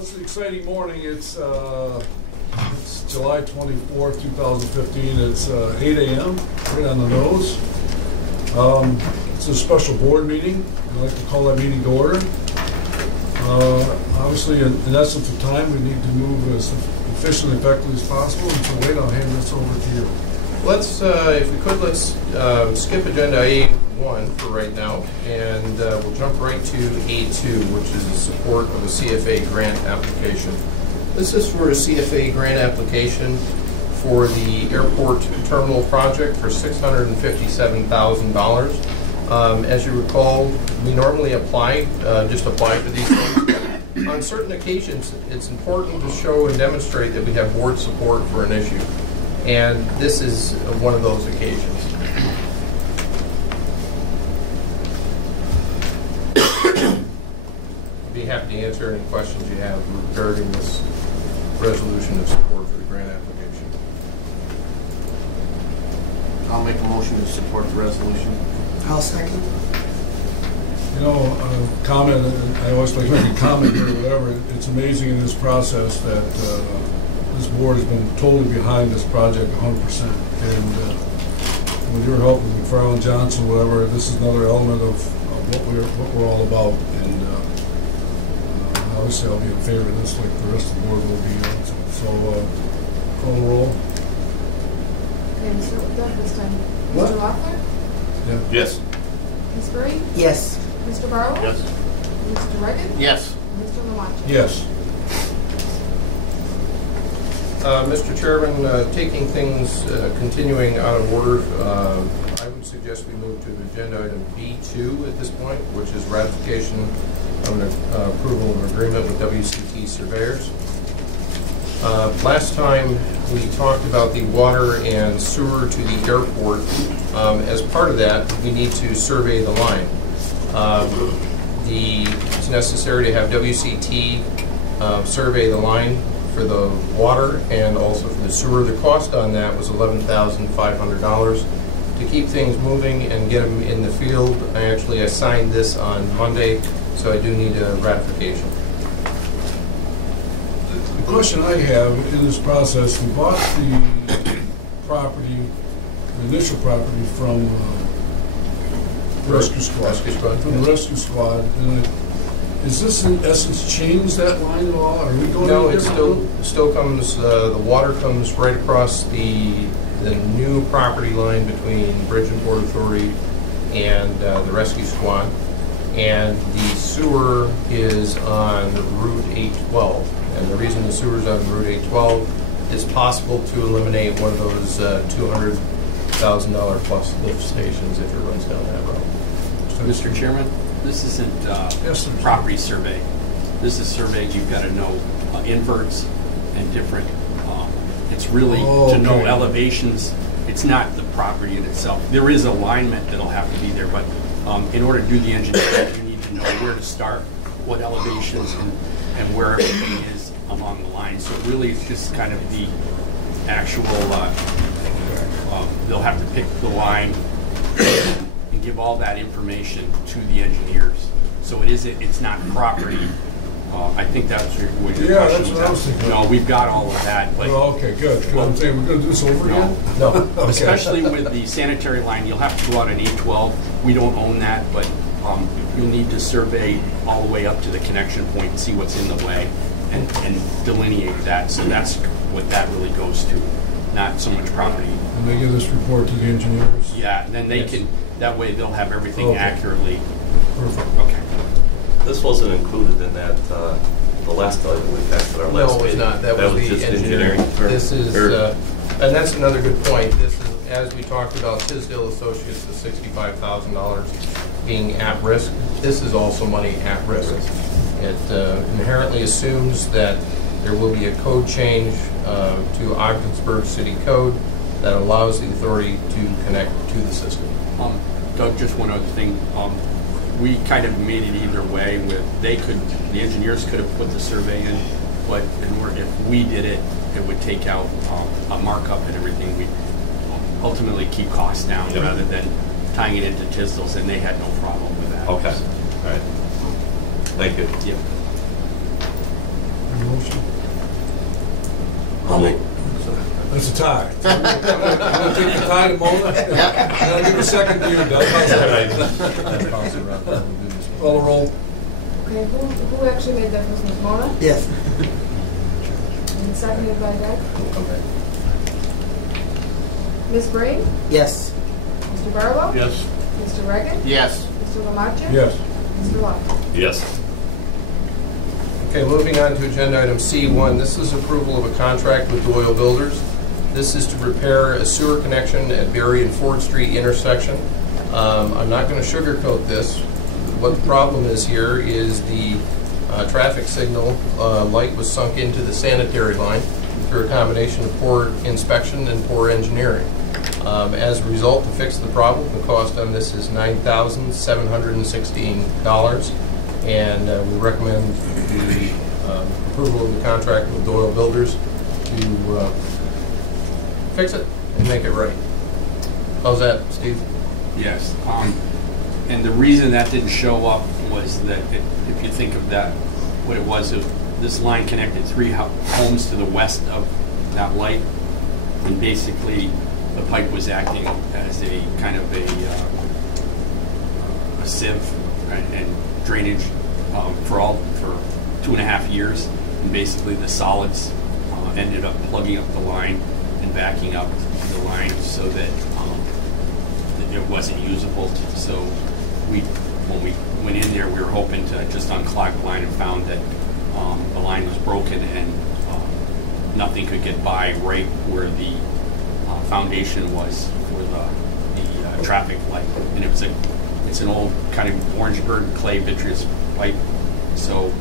It's an exciting morning. It's July 24th, 2015. It's 8 a.m., right on the nose. It's a special board meeting. I'd like to call that meeting to order. Obviously, in essence of time, we need to move as efficiently and effectively as possible. And so, Wade, I'll hand this over to you. Let's, if we could, let's skip agenda A1 for right now, and we'll jump right to A2, which is the support of a CFA grant application. This is for a CFA grant application for the airport terminal project for $657,000. As you recall, we normally just apply for these things. On certain occasions, it's important to show and demonstrate that we have board support for an issue. And this is one of those occasions. I'd be happy to answer any questions you have regarding this resolution of support for the grant application. I'll make a motion to support the resolution. I'll second. You know, comment, I always like to make a comment or whatever. It's amazing in this process that this board has been totally behind this project 100%. And with your help with McFarland, Johnson, whatever, this is another element of what we're all about. And obviously I'll be in favor of this like the rest of the board will be. So call the roll. Okay, Mr. Doug this time. What? Mr. Loeffler? Yeah. Yes. Ms. Berry? Yes. Mr. Barrow? Yes. Mr. Reagan? Yes. Mr. Lamonti? Yes. Mr. Chairman, taking things continuing out of order, I would suggest we move to agenda item B2 at this point, which is ratification of an approval of an agreement with WCT Surveyors. Last time we talked about the water and sewer to the airport. As part of that, we need to survey the line. It's necessary to have WCT survey the line for the water and also for the sewer. The cost on that was $11,500. To keep things moving and get them in the field, I actually assigned this on Monday, so I do need a ratification. The question I have in this process, we bought the property, the initial property from the rescue squad. From the rescue squad. And is this in essence change that line at all? Are we going? No, it still comes. The water comes right across the new property line between Bridge and Port Authority and the rescue squad, and the sewer is on Route 812. And the reason the sewer is on Route 812 is possible to eliminate one of those $200,000 plus lift stations if it runs down that road. Mr. Chairman, this isn't property survey. This is survey. You've got to know inverts and different. It's really to know elevations. It's not the property in itself. There is alignment that'll have to be there, but in order to do the engineering, you need to know where to start, what elevations, and where everything is along the line. So really, it's just kind of the actual. They'll have to pick the line and give all that information to the engineers. So it's not property. I think that's what your question was. That's what I was thinking. No, we've got all of that. But okay, good. Well, I'm saying we're going to do this over again? No. Okay. Especially with the sanitary line, you'll have to go out an 812. We don't own that, but you'll need to survey all the way up to the connection point and see what's in the way and delineate that. So that's what that really goes to, not so much property. And they give this report to the engineers? Yeah, and then they can, that way they'll have everything accurately. Perfect. Okay. This wasn't included in that, the last item we passed at our last meeting. No, it was not. That was the just engineering. This is, and that's another good point. This is, as we talked about, Tisdale Associates, the $65,000 being at risk. This is also money at risk. It inherently assumes that there will be a code change to Ogdensburg City Code that allows the authority to connect to the system. Doug, just one other thing. We kind of made it either way. The engineers could have put the survey in, but if we did it, it would take out a markup and everything. We ultimately keep costs down rather than tying it into Tisdale's, and they had no problem with that. Okay. All right. Thank you. Yep. Motion. I'll make. It's a tie. I'm going to take the tie to Mona, and I'll give a second to you, Doug. How's that? Call the roll. Okay, who actually made that motion? Was Mona? Yes. And seconded by Doug? We'll come back. Ms. Breen? Yes. Mr. Barlow? Yes. Mr. Reagan? Yes. Mr. Lamacha? Yes. Mr. Lawson? Yes. Okay, moving on to agenda item C1. This is approval of a contract with Doyle Builders. This is to repair a sewer connection at Berry and Ford Street intersection. I'm not going to sugarcoat this. What the problem is here is the traffic signal light was sunk into the sanitary line through a combination of poor inspection and poor engineering. As a result, to fix the problem, the cost on this is $9,716, and we recommend the approval of the contract with Doyle Builders to fix it and make it right. How's that, Steve? Yes. And the reason that didn't show up was that if you think of that, what it was, this line connected 3 homes to the west of that light, and basically the pipe was acting as a kind of a sieve, right, and drainage for 2.5 years, and basically the solids ended up plugging up the line and backing up the line so that it wasn't usable. So when we went in there, we were hoping to just unclog the line, and found that the line was broken and nothing could get by right where the foundation was for the traffic light. And it's an old kind of Orangeburg clay vitreous pipe. So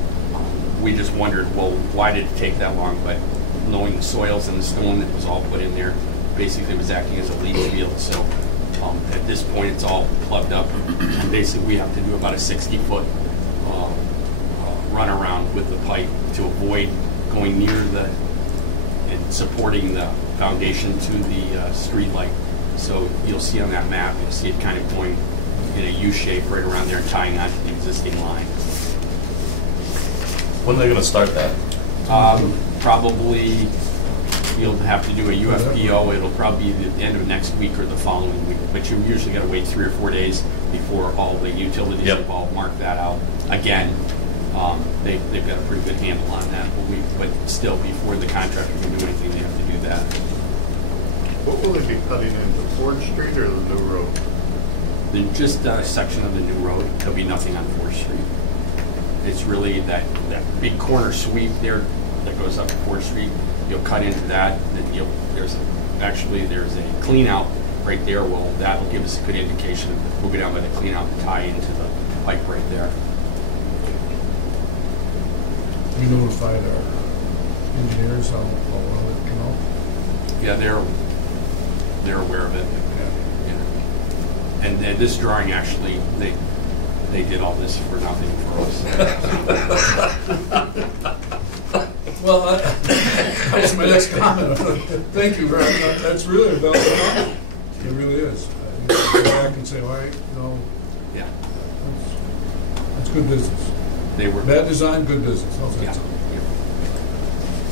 we just wondered, well, why did it take that long? But knowing the soils and the stone that was all put in there, basically was acting as a leach field. So at this point, it's all plugged up, and basically we have to do about a 60-foot run around with the pipe to avoid going near and supporting the foundation to the street light. So you'll see on that map, you'll see it kind of going in a U shape right around there and tying onto the existing line. When are they going to start that? Probably you'll have to do a UFPO. It'll probably be the end of next week or the following week. But you usually got to wait 3 or 4 days before all the utilities involved mark that out. Again, they've got a pretty good handle on that. But still, before the contractor can do anything, they have to do that. What will they be cutting into, Ford Street or the new road? Just a section of the new road. There'll be nothing on 4th Street. It's really that big corner sweep there that goes up to 4th Street. You'll cut into that, then there's a clean out right there. Well, that'll give us a good indication. We'll go down by the clean out and tie into the pipe right there. We notified our engineers how well it came out. Yeah, they're aware of it. Yeah. And this drawing, actually, they did all this for nothing for us. Well, that was my next comment. Thank you very much. That's really a valid comment. It really is. I can go back and say, all right, yeah, that's good business. They were bad design, good business. Yeah.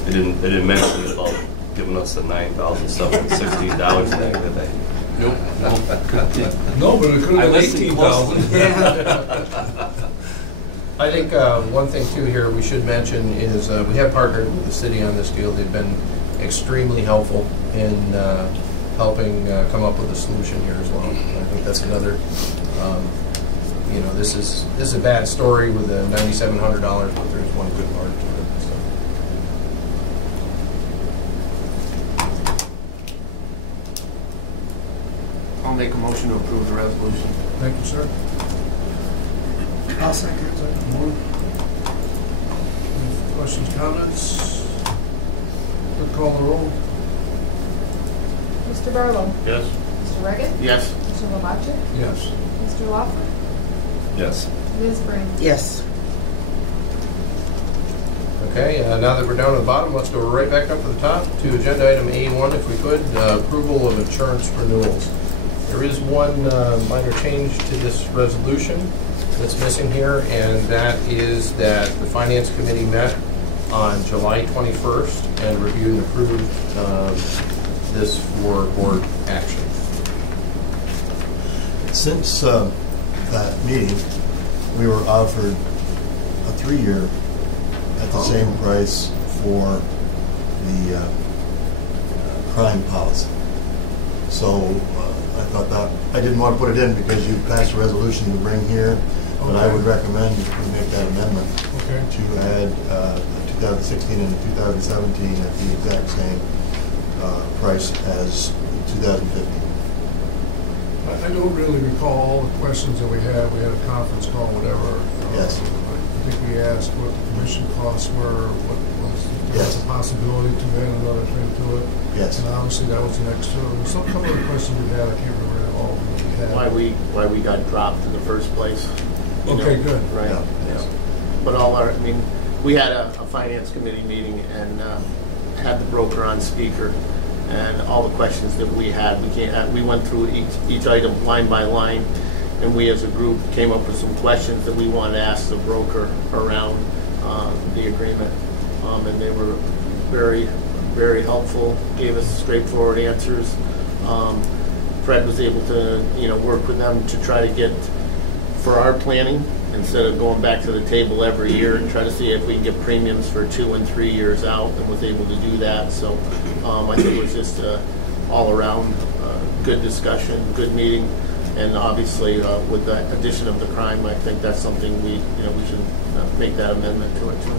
They didn't mention about giving us the $9,716 thing, did they? Nope. No, but it could have been 18,000. I think one thing too here we should mention is we have partnered with the city on this deal. They've been extremely helpful in helping come up with a solution here as well. And I think that's another. This is a bad story with the $9,700, but there's one good part to it. So. I'll make a motion to approve the resolution. Thank you, sir. I'll second. More? Any questions, comments? Clerk, call the roll. Mr. Barlow? Yes. Mr. Reagan? Yes. Mr. Lamacha? Yes. Mr. Lawson? Yes. Ms. Breen? Yes. Okay, now that we're down at the bottom, let's go right back up to the top to agenda item A1, if we could, approval of insurance renewals. There is one minor change to this resolution that's missing here, and that is that the Finance Committee met on July 21st and reviewed and approved this for board action. Since that meeting, we were offered a 3-year at the same price for the crime policy. So I thought that, I didn't want to put it in because you passed a resolution to bring here, but I would recommend we make that amendment to add 2016 and 2017 at the exact same price as 2015. I don't really recall all the questions that we had. We had a conference call, whatever. Yes. I think we asked what the commission costs were, what was Yes. the possibility to add another thing to it. Yes. And obviously that was the next two. There was some couple of the questions we had. I can't remember all of them that we had. Why we got dropped in the first place. You Okay, know, good. Right. Yeah. Yeah. But I mean, we had a finance committee meeting and had the broker on speaker, and all the questions that we had, we went through each item line by line, and we as a group came up with some questions that we wanted to ask the broker around the agreement, and they were very, very helpful, gave us straightforward answers. Fred was able to, work with them to try to get, for our planning, instead of going back to the table every year and try to see if we can get premiums for 2 and 3 years out, and was able to do that. So I think it was just all around good discussion, good meeting, and obviously with the addition of the crime, I think that's something we should make that amendment to it too.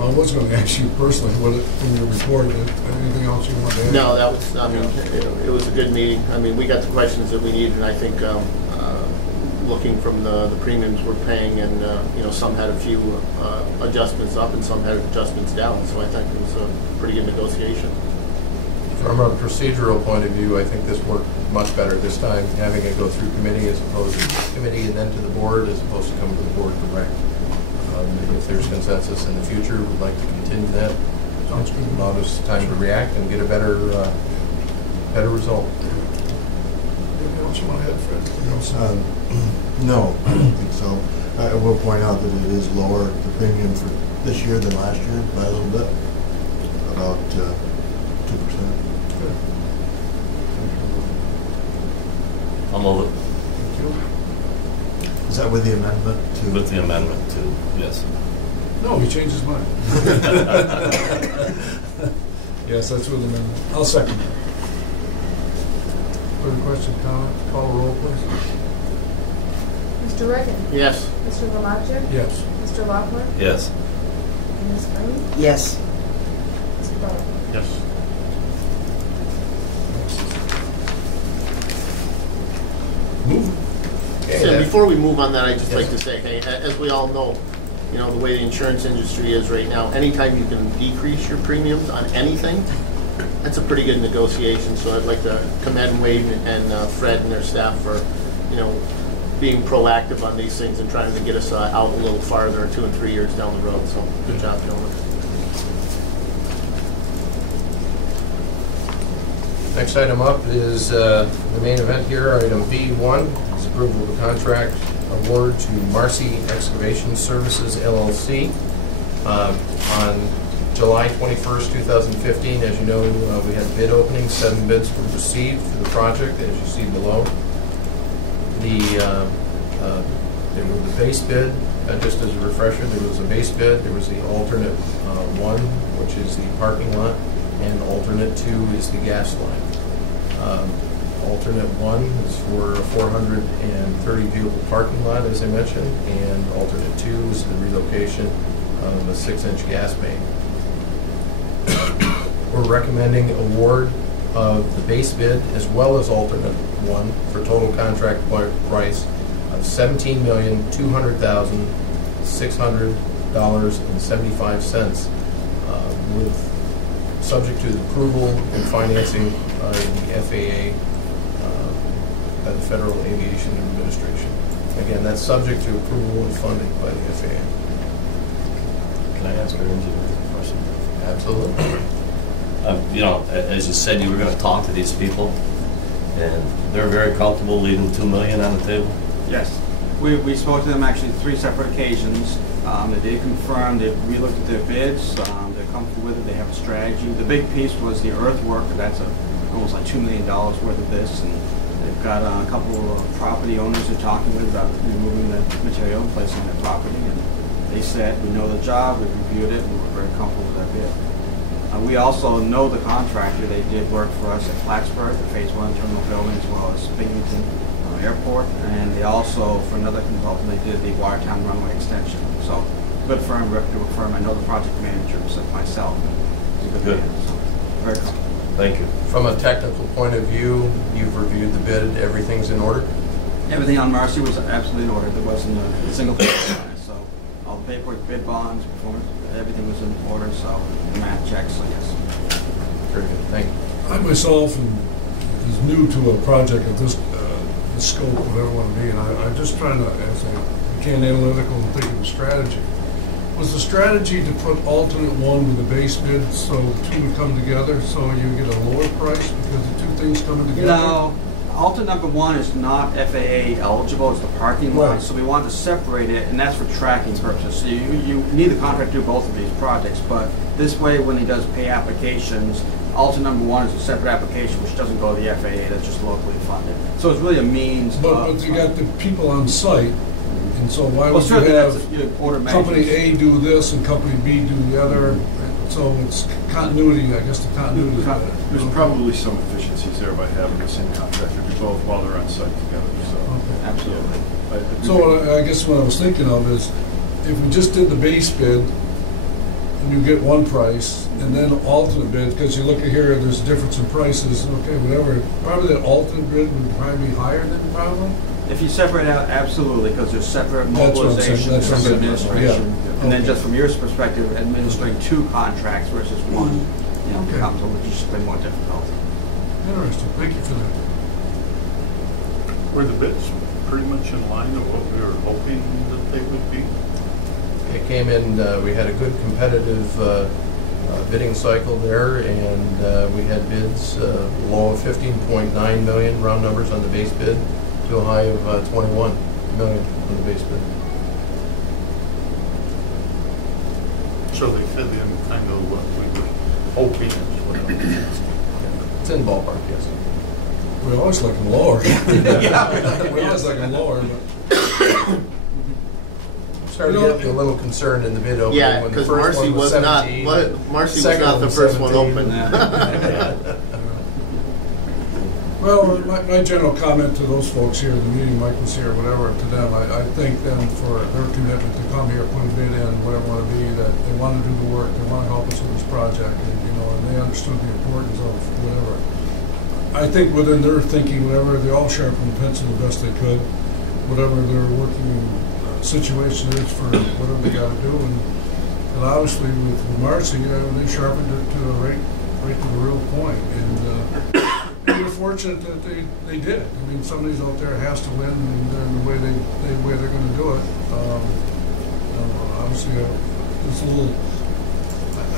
I was going to ask you personally, in your report, anything else you want to add? No, that was, it was a good meeting. I mean, we got the questions that we needed, and I think looking from the premiums we're paying, and some had a few adjustments up and some had adjustments down, so I think it was a pretty good negotiation. From a procedural point of view, I think this worked much better this time, having it go through committee as opposed to committee and then to the board as opposed to come to the board direct. If there's consensus in the future, we'd like to continue that. Sounds good. Allow us time to react and get a better result. Anything else you want to add, Fred? Anything else? No, I don't think so. I will point out that it is lower, the premium for this year than last year by a little bit, about 2%. Good. I'll move Thank you. Is that with the amendment to? it with the amendment too, yes. No, he changed his mind. Yes, that's with the amendment. I'll second that. Further question, comment? Call a roll, please. Mr. Reagan. Yes. Mr. Lamacha. Yes. Mr. Loeffler. Yes. Ms. Green. Yes. Mr. Bowler. Yes. So before we move on that, I'd just like to say, hey, as we all know, the way the insurance industry is right now, anytime you can decrease your premiums on anything, that's a pretty good negotiation. So I'd like to commend Wade and Fred and their staff for, being proactive on these things and trying to get us out a little farther, 2 and 3 years down the road. So good job, gentlemen. Next item up is the main event here, item B1, is approval of the contract award to Marcy Excavation Services, LLC. On July 21st, 2015, as you know, we had a bid opening. 7 bids were received for the project, as you see below. There was the base bid, just as a refresher, there was a base bid, there was the alternate 1, which is the parking lot, and alternate 2 is the gas line. Alternate 1 is for a 430 vehicle parking lot, as I mentioned, and alternate 2 is the relocation of a 6-inch gas main. We're recommending award of the base bid as well as alternate 1 for total contract price of $17,200,600.75 with subject to the approval and financing by the FAA, by the Federal Aviation Administration. Again, that's subject to approval and funding by the FAA. Can I ask our engineer a question? Absolutely. As you said, you were going to talk to these people, and they're very comfortable leaving $2 million on the table? Yes. We spoke to them actually 3 separate occasions. They did confirm that we looked at their bids. They're comfortable with it. They have a strategy. The big piece was the earthwork. That's almost like $2 million worth of this, and they've got a couple of property owners they're talking with about removing the material and placing their property. And they said, we know the job, we reviewed it, and we're very comfortable with our bid. We also know the contractor. They did work for us at Plattsburgh, the Phase 1 terminal building, as well as Binghamton Airport. And they also, for another consultant, they did the Watertown runway extension. So, good firm, reputable firm. I know the project manager, except myself. He's a good man, so very comfortable. Thank you. From a technical point of view, you've reviewed the bid, everything's in order? Everything on Marcy was absolutely in order. There wasn't a single thing. So, all the paperwork, bid bonds, performance, everything was in order. So, the math checks, so yes. Very good, thank you. I myself is new to a project of this scope, whatever it want to be, and I'm just trying to, as I became analytical and think of a strategy. Was the strategy to put alternate one with the base bid so the two would come together so you get a lower price because the two things coming together? No, alternate number 1 is not FAA eligible. It's the parking lot, Right. so we want to separate it, and that's for tracking purposes. So you need the contract to do both of these projects, but this way, when he does pay applications, alternate number 1 is a separate application which doesn't go to the FAA. That's just locally funded. So it's really a means. But you got the people on site, and so why would you certainly have that's your order of company magnitude. A do this and company B do the other? So it's continuity, I guess the continuity. There's probably some efficiencies there by having the same contractor do both while they're on site together, so. Okay. Absolutely. So I guess what I was thinking of is, if we just did the base bid, and you get one price, and then alternate bid, because you look at here, there's a difference in prices, okay, whatever, probably that alternate bid would probably be higher than probably? If you separate out, absolutely, because there's separate That's what I'm saying, mobilization, that's what I'm separate saying. administration, Yeah. and then Okay. just from your perspective, administering 2 contracts versus 1, Okay. becomes a logistically more difficult. Interesting, thank you for that. Were the bids pretty much in line with what we were hoping that they would be? It came in, we had a good competitive bidding cycle there, and we had bids low of 15.9 million, round numbers on the base bid, to a high of 21 million on the base bid. So they fit in kind of what we were hoping is what I was. It's in ballpark, yes. We always like them lower. Yeah. We always like them lower, but. Started getting a little concerned in the bid opening Yeah, when the because first Marcy one was was not, 17. Marcy was second not one the was first one 17. open. Well, my general comment to those folks here, the meeting, Mike was here, whatever, to them, I thank them for their commitment to come here, put a bid in, whatever it want to be, that they want to do the work, they want to help us with this project, and they understood the importance of whatever. I think within their thinking, whatever, they all sharpened the pencil the best they could, whatever their working situation is for whatever they got to do, and obviously with Marcy, they sharpened it to the right to the real point, and we're fortunate that they did. I mean, somebody's out there has to win, and the way they're going to do it. Obviously, it's a little,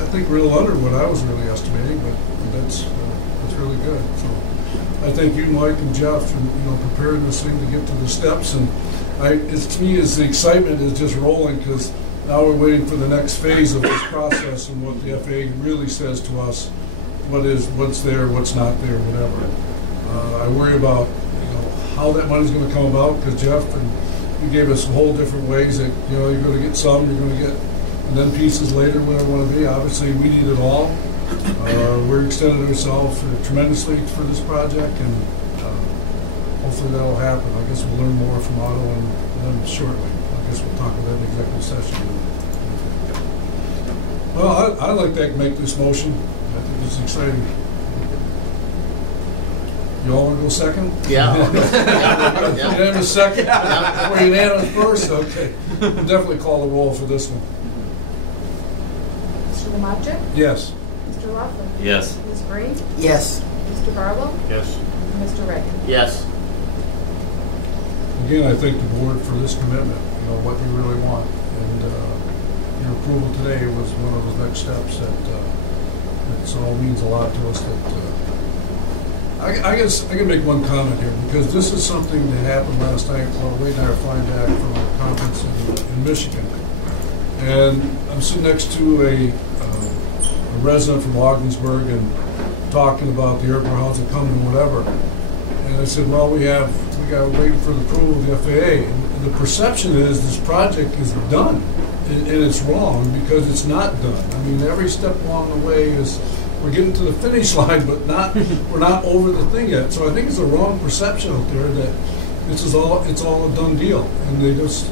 I think, real under what I was really estimating, but that's really good. So I thank you, Mike and Jeff, for preparing this thing to get to the steps. And to me, the excitement is just rolling because now we're waiting for the next phase of this process and what the FAA really says to us. What's there, what's not there, whatever. I worry about how that money's going to come about because Jeff and you gave us a whole different ways that you're going to get some, you're going to get, and then pieces later, whatever it want to be. Obviously, we need it all. We're extending ourselves tremendously for this project, and hopefully that'll happen. I guess we'll learn more from Otto and them shortly. I guess we'll talk about that in executive session. Well, I'd like to make this motion. I think it's exciting. You all want to go second? Yeah. Yeah. Unanimous second? Yeah. We're unanimous first? Okay. We'll definitely call the roll for this one. Mr. Lamacek? Yes. Mr. Laughlin? Yes. Ms. Green? Yes. Mr. Barlow? Yes. And Mr. Reagan? Yes. Again, I thank the board for this commitment, what you really want. And your approval today was one of the next steps that all means a lot to us. I guess I can make one comment here because this is something that happened last night while waiting our flying back from a conference in Michigan. And I'm sitting next to a resident from Ogdensburg and talking about the airport, how's it coming, whatever. And I said, well, we got to wait for the approval of the FAA. And the perception is this project is done. And it's wrong because it's not done. I mean, every step along the way is, we're getting to the finish line, but we're not over the thing yet. So I think it's a wrong perception out there that it's all a done deal. And they just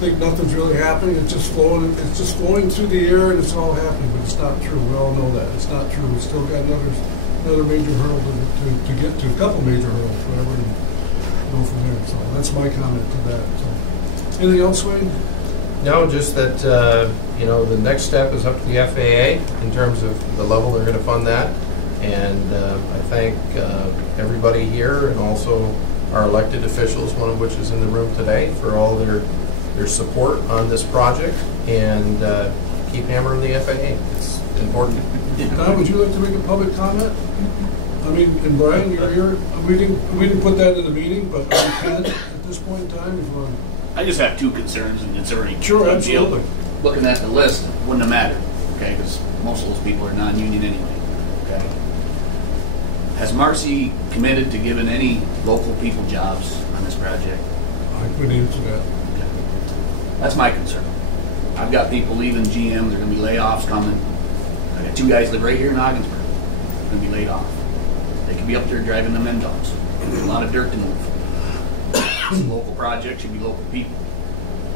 think nothing's really happening. It's just floating through the air and it's all happening, but it's not true. We all know that. It's not true. We've still got another major hurdle to get to, a couple major hurdles, whatever, and go from there. So that's my comment to that. So, anything else, Wayne? No, just that, the next step is up to the FAA in terms of the level they're going to fund that. And I thank everybody here and also our elected officials, one of which is in the room today, for all their support on this project. And keep hammering the FAA. It's important. Don, would you like to make a public comment? I mean, and Brian, you're here. We didn't put that in the meeting, but we can at this point in time. If you want. I just have two concerns, and it's already Sure, absolutely. Looking at the list, it wouldn't have mattered, okay, because most of those people are non-union anyway, okay? Has Marcy committed to giving any local people jobs on this project? I couldn't answer that. Okay. That's my concern. I've got people leaving GM, there are going to be layoffs coming. I got two guys live right here in Ogdensburg. They're going to be laid off. They could be up there driving the men dogs. There's a lot of dirt to move. It's a local project, should be local people,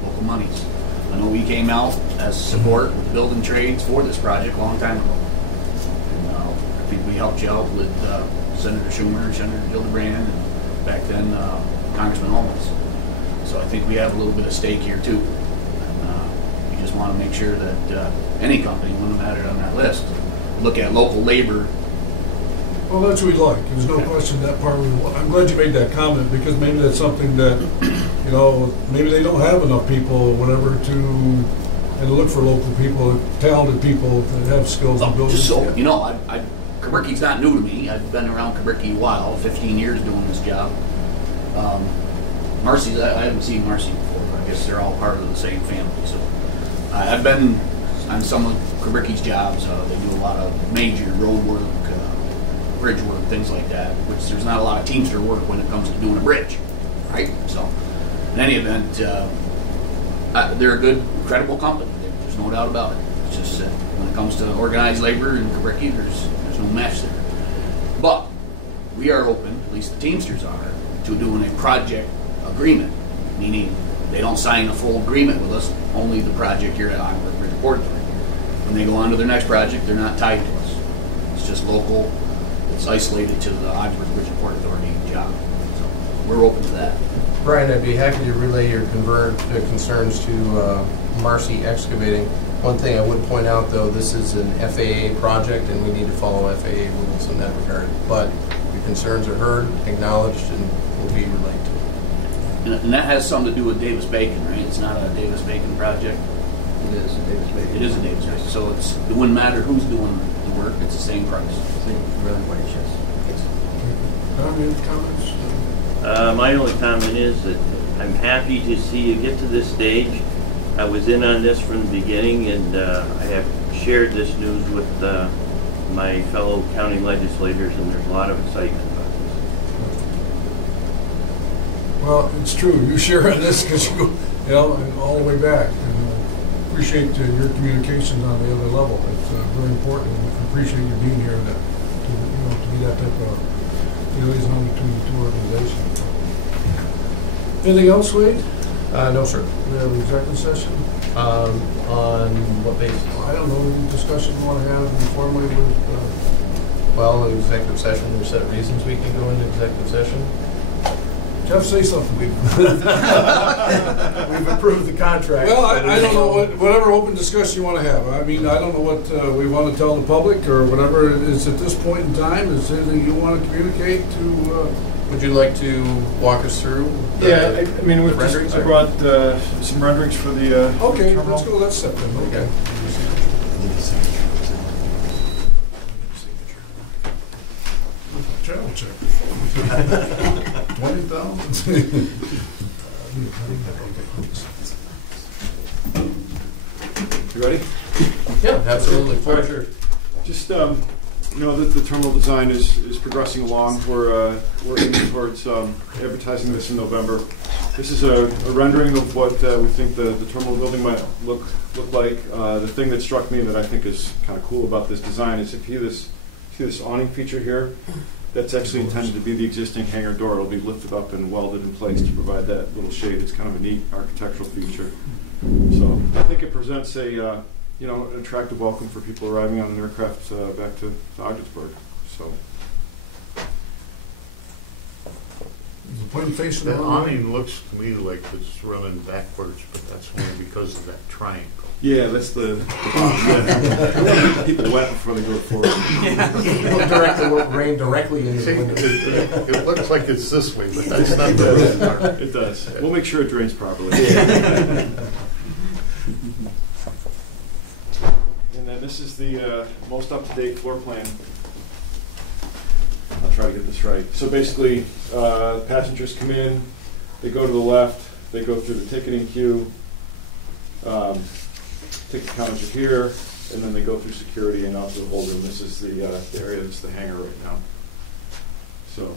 local monies. I know we came out as support with building trades for this project a long time ago. And I think we helped you out with Senator Schumer, Senator Gillibrand, and back then Congressman Holmes. So I think we have a little bit of stake here too. And we just want to make sure that any company, wouldn't have mattered on that list, look at local labor. Well, that's what we like. There's no question that part. I'm glad you made that comment because maybe that's something that, maybe they don't have enough people, whatever, and look for local people, talented people that have skills and abilities. Just so Kaburki's not new to me. I've been around Kaburki a while, 15 years doing this job. Marcy's, I haven't seen Marcy before. I guess they're all part of the same family. So I've been on some of Kaburki's jobs. They do a lot of major road work, bridge work, things like that, which there's not a lot of Teamster work when it comes to doing a bridge, right? So, in any event, they're a good, credible company. There's no doubt about it. It's just that when it comes to organized labor in Kaburki, there's no match there. But we are open, at least the Teamsters are, to doing a project agreement, meaning they don't sign a full agreement with us, only the project here at Ogdensburg Bridge Port Authority. When they go on to their next project, they're not tied to us. It's just local. It's isolated to the Ogdensburg Bridge and Port Authority job. So we're open to that. Brian, I'd be happy to relay your concerns to Marcy Excavating. One thing I would point out, though, this is an FAA project, and we need to follow FAA rules in that regard. But your concerns are heard, acknowledged, and will be relayed to. And that has something to do with Davis-Bacon, right? It's not a Davis-Bacon project. It is a Davis-Bacon. It is a Davis-Bacon. So it wouldn't matter who's doing the work. It's the same price. Really wage, yes. Comments? My only comment is that I'm happy to see you get to this stage. I was in on this from the beginning, and I have shared this news with my fellow county legislators, and there's a lot of excitement about this. Well, it's true. You share in this because you go, all the way back. And appreciate your communications on the other level. It's very important. We appreciate you being here to be that type of liaison between the two organizations. Anything else, Wade? No, sir. We have an executive session. On what basis? I don't know. Any discussion you want to have informally with? Well, the executive session, there's set reasons we can go into executive session. Jeff, say something. We've approved the contract. Well, I don't know whatever open discussion you want to have. I mean, I don't know what we want to tell the public or whatever it is at this point in time. Is there anything you want to communicate to? Would you like to walk us through? I brought some renderings for the Okay, terminal. let's go that step then. Okay. Travel check. 20,000. You ready? Yeah, absolutely. Pleasure. Just, the terminal design is progressing along. We're working towards advertising this in November. This is a rendering of what we think the terminal building might look like. The thing that struck me that I think is kind of cool about this design is if you see this awning feature here, that's actually intended to be the existing hangar door. It'll be lifted up and welded in place to provide that little shade. It's kind of a neat architectural feature. So I think it presents an attractive welcome for people arriving on an aircraft back to Ogdensburg. So Is the plane facing The the awning looks to me like it's running backwards, but that's only because of that triangle. yeah, that's the people wet before they go forward. Rain directly into See, the window. it looks like it's this way, but that's not the best part. It does. We'll make sure it drains properly. And then this is the most up-to-date floor plan. I'll try to get this right. So basically, passengers come in, they go to the left, they go through the ticketing queue, ticket counters are here, and then they go through security and out to the hold room. This is the area that's the hangar right now. So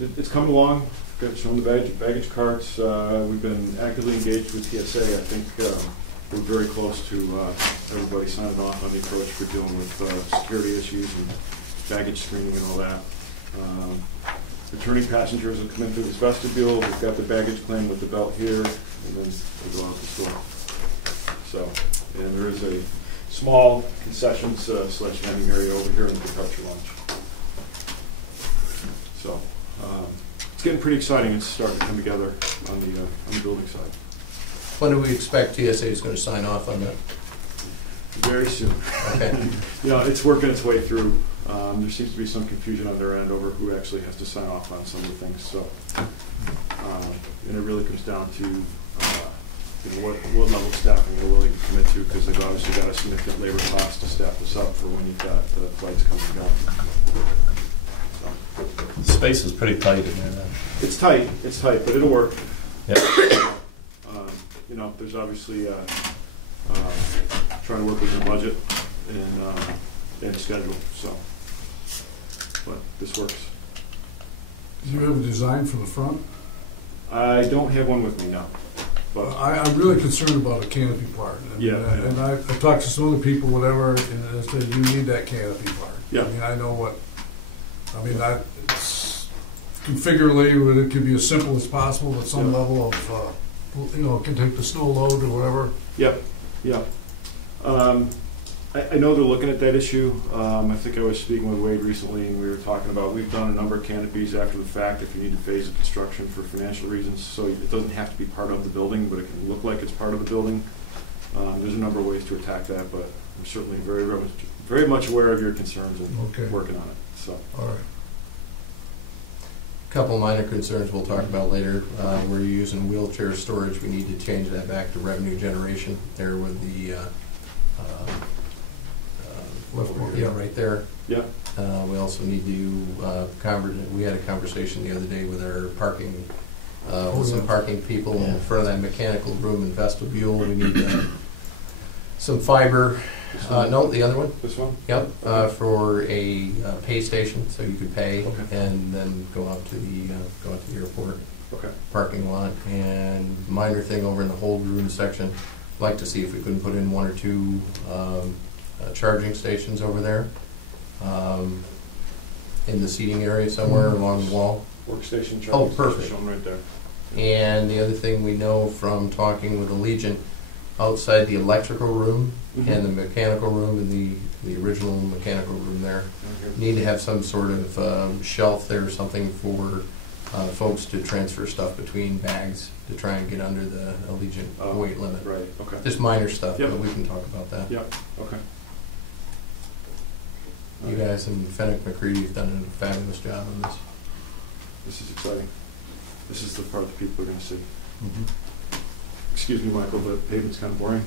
it's coming along. Got shown the baggage carts. We've been actively engaged with TSA. I think we're very close to everybody signing off on the approach for dealing with security issues and baggage screening and all that. Returning passengers will come in through this vestibule. We've got the baggage claim with the belt here, and then we go out the door. So, and there is a small concessions / vending area over here in the departure lounge. So, it's getting pretty exciting. It's starting to come together on the building side. When do we expect TSA is going to sign off on that? Very soon. Okay. It's working its way through. There seems to be some confusion on their end over who actually has to sign off on some of the things. So, and it really comes down to what level of staffing they're willing to commit to, because they've obviously got a significant labor cost to staff this up for when you've got the flights coming down. So. The space is pretty tight in there then. It's tight, but it'll work. Yeah. There's obviously trying to work within budget and schedule. So, but this works. Do you have a design for the front? I don't have one with me now. But I'm really concerned about the canopy part. And I talked to some other people, whatever, and I said, you need that canopy part. Yeah. I mean, I know configuratively, it could be as simple as possible at some level of, it can take the snow load or whatever. Yep. Yeah. I know they're looking at that issue. I think I was speaking with Wade recently, and we were talking about, we've done a number of canopies after the fact if you need to phase the construction for financial reasons, so it doesn't have to be part of the building, but it can look like it's part of the building. There's a number of ways to attack that, but I'm certainly very much aware of your concerns and working on it. So. All right. Couple minor concerns we'll talk about later. We're using wheelchair storage. We need to change that back to revenue generation there with the right there. Yeah. We also need to we had a conversation the other day with our parking with some parking people in front of that mechanical room and vestibule. We need some fiber. No, the other one. This one? Yep. For a pay station, so you could pay and then go out to the airport parking lot. And minor thing over in the hold room section, I'd like to see if we couldn't put in 1 or 2 charging stations over there in the seating area somewhere along the wall. Workstation charging perfect. Shown right there. And the other thing we know from talking with Allegiant, outside the electrical room and the mechanical room and the original mechanical room there, need to have some sort of shelf there or something for folks to transfer stuff between bags to try and get under the Allegiant weight limit. Right, okay. Just minor stuff, but we can talk about that. Yep, okay. You guys and Fenwick McCready have done a fabulous job on this. This is exciting. This is the part that people are going to see. Excuse me, Michael, but pavement's kind of boring.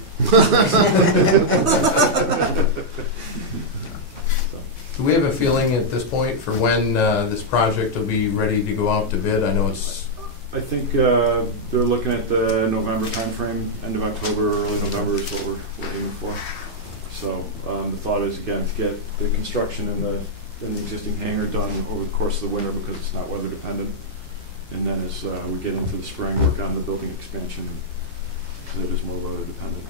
Do we have a feeling at this point for when this project will be ready to go out to bid? I know it's I think they're looking at the November timeframe, end of October, early November is what we're aiming for. So the thought is, again, to get the construction in the existing hangar done over the course of the winter because it's not weather dependent. And then as we get into the spring, work on the building expansion that is more weather dependent.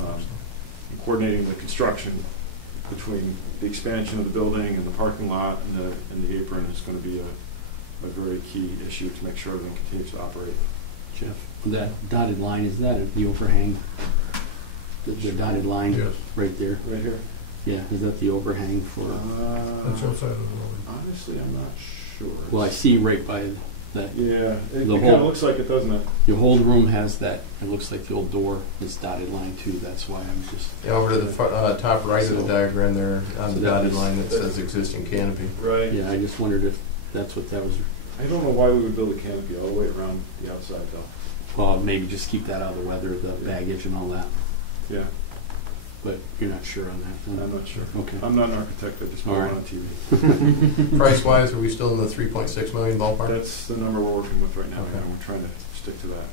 And coordinating the construction between the expansion of the building and the parking lot and the apron is going to be a very key issue to make sure everything continues to operate. Jeff, that dotted line, is that the overhang? The dotted line right there? Right here? Yeah, is that the overhang for? That's outside of the building. Honestly, I'm not sure. Well, I see right by that. Yeah, it kind of looks like it, doesn't it? Your whole room has that. It looks like the old door is dotted line too. That's why I'm just. Yeah, over to the top right of the diagram there on the dotted line that says existing canopy. Right. Yeah, I just wondered if that's what that was. I don't know why we would build a canopy all the way around the outside though. Well, maybe just keep that out of the weather, the baggage and all that. Yeah. But you're not sure on that then? I'm not sure. Okay. I'm not an architect, I just put it on TV. Price-wise, are we still in the $3.6 million ballpark? That's the number we're working with right now, Okay. and we're trying to stick to that.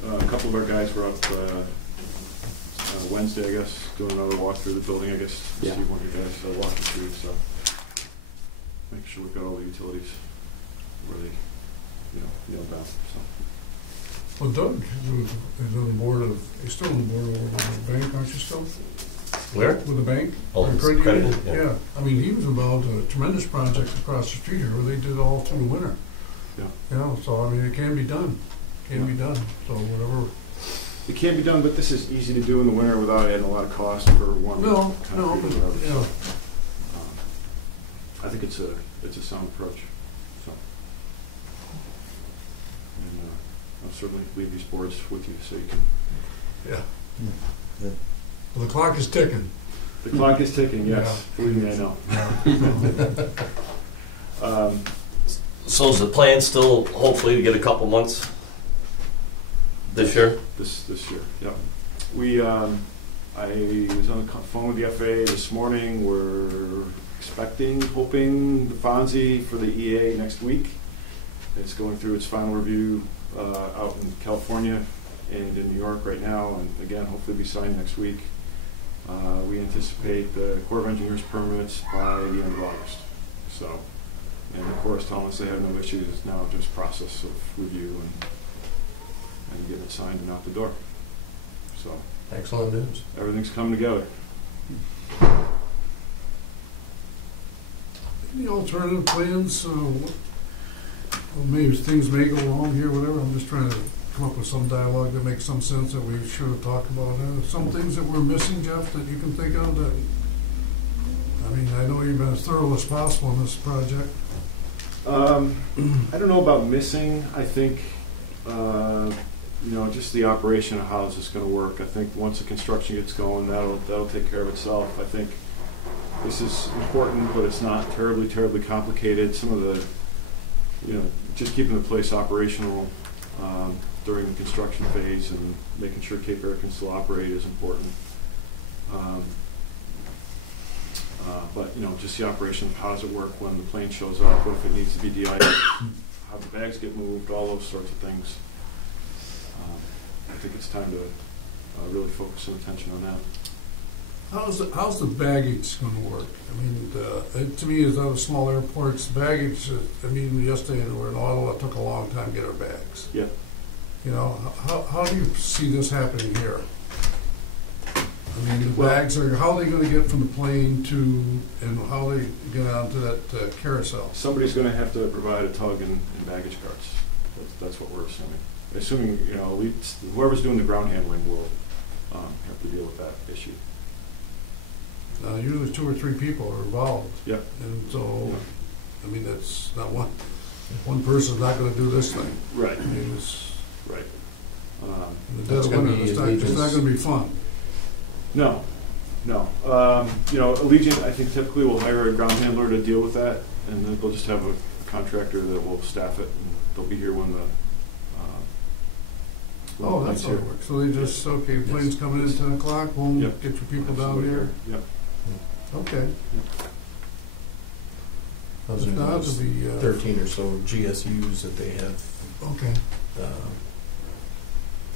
So, a couple of our guys were up Wednesday, I guess, doing another walk through the building, I guess. Yeah. See one of you guys walking through, so make sure we've got all the utilities where they, nailed down. So. Well, Doug is on the board of, he's still on the board of the bank, aren't you still? Where? With the bank? Oh, Or it's credit credit, union? yeah. Yeah, I mean, he was involved in a tremendous project across the street here where they did all through the winter. Yeah. You know, so I mean, it can be done, be done, so whatever. It can be done, but this is easy to do in the winter without adding a lot of cost for one. No, concrete no, or but, whatever. yeah. I think it's a sound approach. So, and I'll certainly leave these boards with you so you can. Yeah. Yeah. Well, the clock is ticking. The clock is ticking. Yes, Yeah. believe me, I know. Yeah. So is the plan still hopefully to get a couple months this year? This year, yep. I was on the phone with the FAA this morning. We're hoping the FONSI for the EA next week. It's going through its final review out in California and in New York right now, and again, hopefully be signed next week. We anticipate the Corps of Engineers permits by the end of August. So, and the Corps is telling us they have no issues. It's now just process of review and getting it signed and out the door. So, Excellent news. everything's coming together. Any alternative plans? Well, maybe things may go wrong here, whatever. I'm just trying to come up with some dialogue that makes some sense that we should have talked about. Some things that we're missing, Jeff, that you can think of that, I mean, I know you've been as thorough as possible in this project. I don't know about missing. I think, just the operation of how this is going to work. I think once the construction gets going, that'll take care of itself. I think this is important, but it's not terribly complicated. Some of the, just keeping the place operational during the construction phase and making sure Cape Air can still operate is important. But just the operation of how does it work when the plane shows up, what if it needs to be de-iced, how the bags get moved, all those sorts of things. I think it's time to really focus some attention on that. How's the baggage going to work? I mean, to me, as out of small airports, baggage, yesterday we were in Ottawa, it took a long time to get our bags. Yeah. How do you see this happening here? I mean, the bags how are they going to get from the plane to, and how they get onto that carousel? Somebody's going to have to provide a tug and baggage carts. That's what we're assuming. Whoever's doing the ground handling will have to deal with that issue. Usually 2 or 3 people are involved. Yeah. And so, that's not one person's not going to do this thing. Right. It's right. In the dead of winter, it's not going to be fun. No. Allegiant, I think, typically will hire a ground handler to deal with that, and then they'll just have a contractor that will staff it, and they'll be here when the that's how it works. So they just, plane's coming in 10 o'clock, boom, Yep. get your people down here. Yep. Okay. Those are If not, those it'll be, 13 or so GSUs that they have Okay.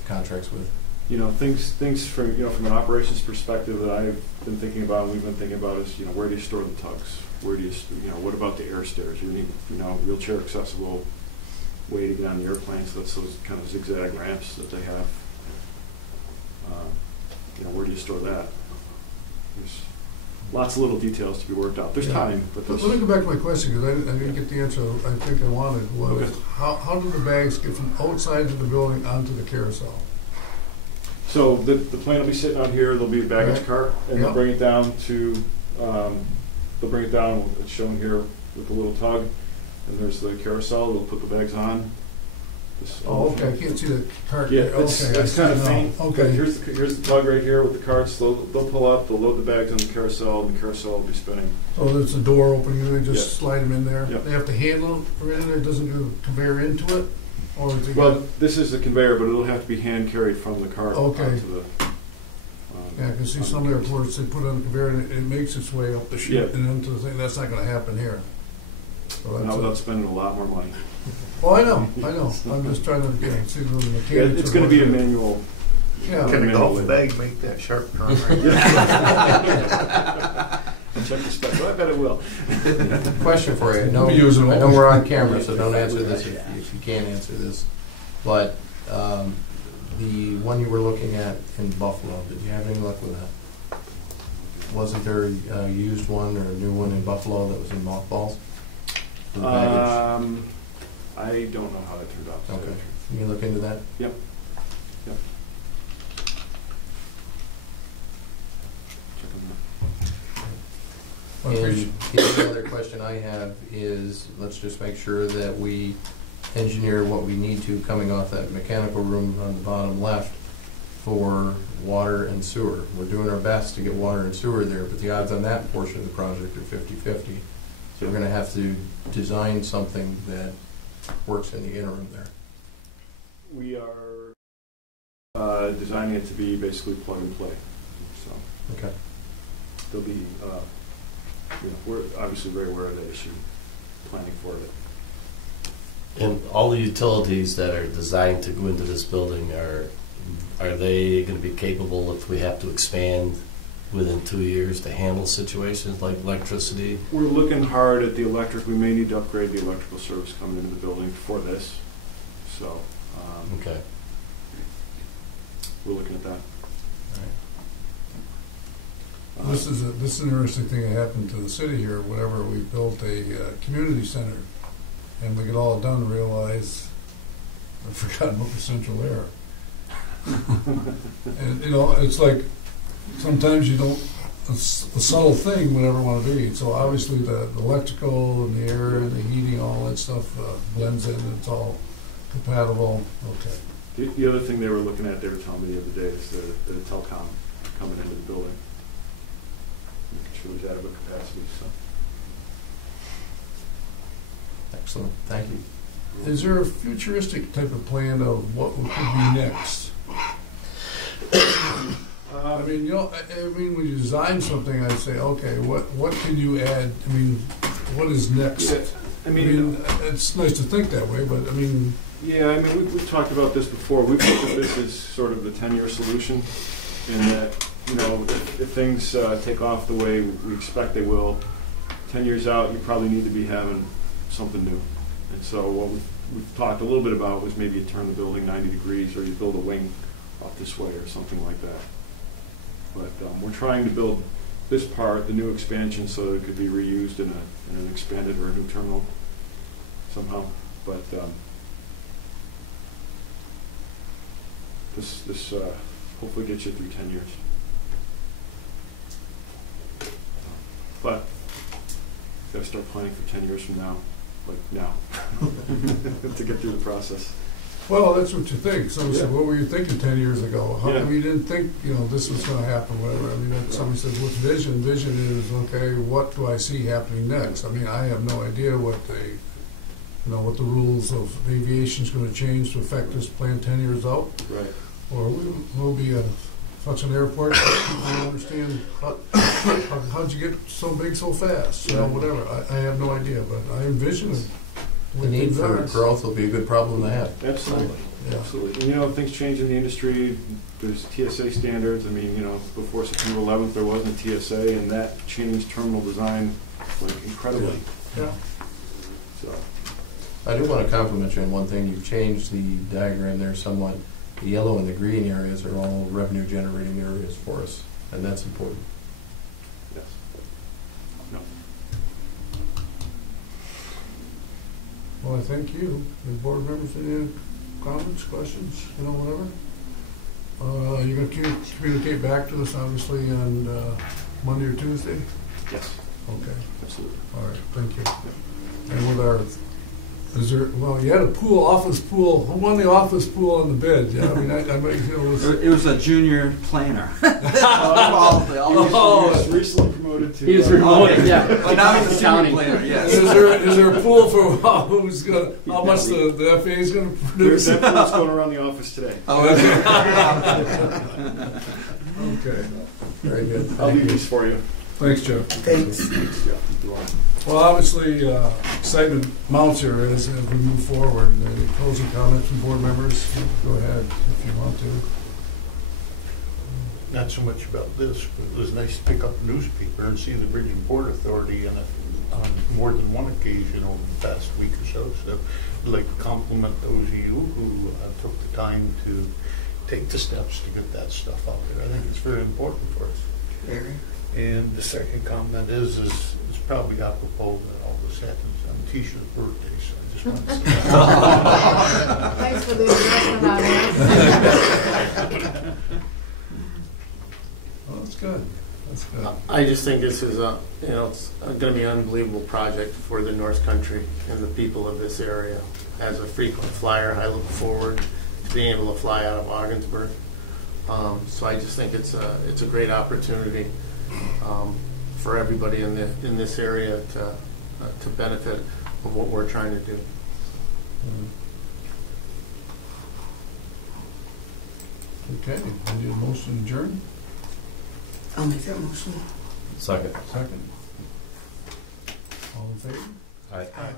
contracts with. You know, things from, you know, from an operations perspective that I've been thinking about, and we've been thinking about is, you know, where do you store the tugs? Where do you, you know, what about the air stairs? You need, you know, wheelchair accessible way to get on the airplanes. That's those kind of zigzag ramps that they have. You know, where do you store that? There's lots of little details to be worked out. There's time, but Let there's... me go back to my question, because I didn't get the answer I think I wanted, was Okay. how do the bags get from outside of the building onto the carousel? So the plane will be sitting out here, there'll be a baggage Right. cart, and they'll Yep. bring it down to, they'll bring it down, it's shown here with the little tug, and there's the carousel, they'll put the bags on. This- Oh, okay, I can't see the cart. Yeah, there. it's Okay, I see kind of now. faint. Okay. Here's the tug right here with the carts, they'll pull up, they'll load the bags on the carousel, and the carousel will be spinning. So there's a door opening, and they just Yeah. slide them in there? Yep. They have to handle it or anything, it doesn't go conveyor into it? Or is it? Well, this is the conveyor, but it'll have to be hand carried from the cart Okay. onto the... Yeah, I can see some airports, they put it on the conveyor and it makes its way up the chute Yep. and into the thing. That's not gonna happen here. So that's Not it. without spending a lot more money. Oh, I know. I'm just trying to get, see the mechanics. Yeah, it's of going to be a what- manual. Yeah. Can a manual golf labor. bag make that sharp turn right Check the specs. Well, I bet it will. Question for you. I know, We use it I know all. we're on camera, so don't answer this if you can't answer this. But the one you were looking at in Buffalo, did you have any luck with that? Wasn't there a used one or a new one in Buffalo that was in mothballs? For the baggage? I don't know how that turned out. Okay. Can you look into that? Yep. Yep. Check on that. And the other question I have is, let's just make sure that we engineer what we need to coming off that mechanical room on the bottom left for water and sewer. We're doing our best to get water and sewer there, but the odds on that portion of the project are 50-50. So we're gonna have to design something that works in the interim there. We are designing it to be basically plug and play. So Okay. there'll be, you know, we're obviously very aware of that issue, planning for it. And all the utilities that are designed to go into this building, are they going to be capable if we have to expand within 2 years to handle situations like electricity? We're looking hard at the electric. We may need to upgrade the electrical service coming into the building for this. So Okay. we're looking at that. This is an interesting thing that happened to the city here. Whenever we built a community center, and we get all done and realize I forgot about the central air. And you know, it's like sometimes you don't. It's a subtle thing, whatever want to be. So obviously the electrical and the air and the heating, all that stuff blends in. And it's all compatible. Okay. The other thing they were looking at, they were telling me the other day, is the telecom coming into the building. Making sure there's adequate capacity. So. Excellent. Thank you. Is there a futuristic type of plan of what could be next? I mean, you know, I mean, when you design something, I say, okay, what can you add? I mean, what is next? Yeah, I mean, it's nice to think that way, but I mean, yeah, I mean, we've talked about this before. We've looked at this as sort of the 10-year solution, in that, you know, if things take off the way we expect they will, 10 years out, you probably need to be having something new. And so what we've talked a little bit about was maybe you turn the building 90 degrees, or you build a wing up this way, or something like that. But we're trying to build this part, the new expansion, so that it could be reused in an expanded or a new terminal somehow. But this hopefully gets you through 10 years. But got to start planning for 10 years from now, like now, to get through the process. well, that's what you think. Somebody Yeah. said, what were you thinking 10 years ago? How Yeah. come you didn't think, you know, this was going to happen, whatever? I mean, somebody says, what's vision? Vision is, okay, what do I see happening next? I mean, I have no idea what the rules of aviation is going to change to affect this plan 10 years out. Right. Or we'll be Flushing Airport, people don't understand how'd you get so big so fast, you know, whatever. I have no idea, but I envision it. The need for growth will be a good problem to have. Absolutely, Yeah. absolutely. And, you know, things change in the industry. There's TSA standards. I mean, you know, before September 11th, there wasn't a TSA, and that changed terminal design like incredibly. Yeah. So, I do want to compliment you on one thing. You've changed the diagram there somewhat. The yellow and the green areas are all revenue generating areas for us, and that's important. yes. No. Well, I thank you. The board members, any comments, questions, you know, whatever? You're gonna communicate back to us, obviously, on Monday or Tuesday? Yes, Okay, absolutely. all right, thank you. And with our, is there, well, you had a pool, office pool, who won the office pool on the bid? Yeah, I mean, I might, you know, It was a junior planner. Oh, He was recently promoted to. He was promoted, yeah. But now he's a senior planner, yes. is there a pool for who's gonna, how much the FAA is gonna produce? There's that pool's going around the office today. Okay, Very good. I'll leave these for you. thanks, Joe. Thanks. Yeah, you're welcome. Well, obviously, excitement mounts here as we move forward. Any closing comments from board members? Go ahead if you want to. Not so much about this, but it was nice to pick up the newspaper and see the Bridge and Port Authority on more than one occasion over the past week or so. So I'd like to compliment those of you who took the time to take the steps to get that stuff out there. I think it's very important for us. And the second comment is it's probably apropos that all this happens on Tisha's birthday, so I just want to say that. Thanks for the investment on it. Well, that's good. That's good. I just think this is it's going to be an unbelievable project for the North Country and the people of this area. As a frequent flyer, I look forward to being able to fly out of Ogdensburg. So I just think it's a great opportunity for everybody in this area to benefit from what we're trying to do. Okay, I need a motion to adjourn. I'll make that motion. Second. Second. All in favor? Aye. Aye.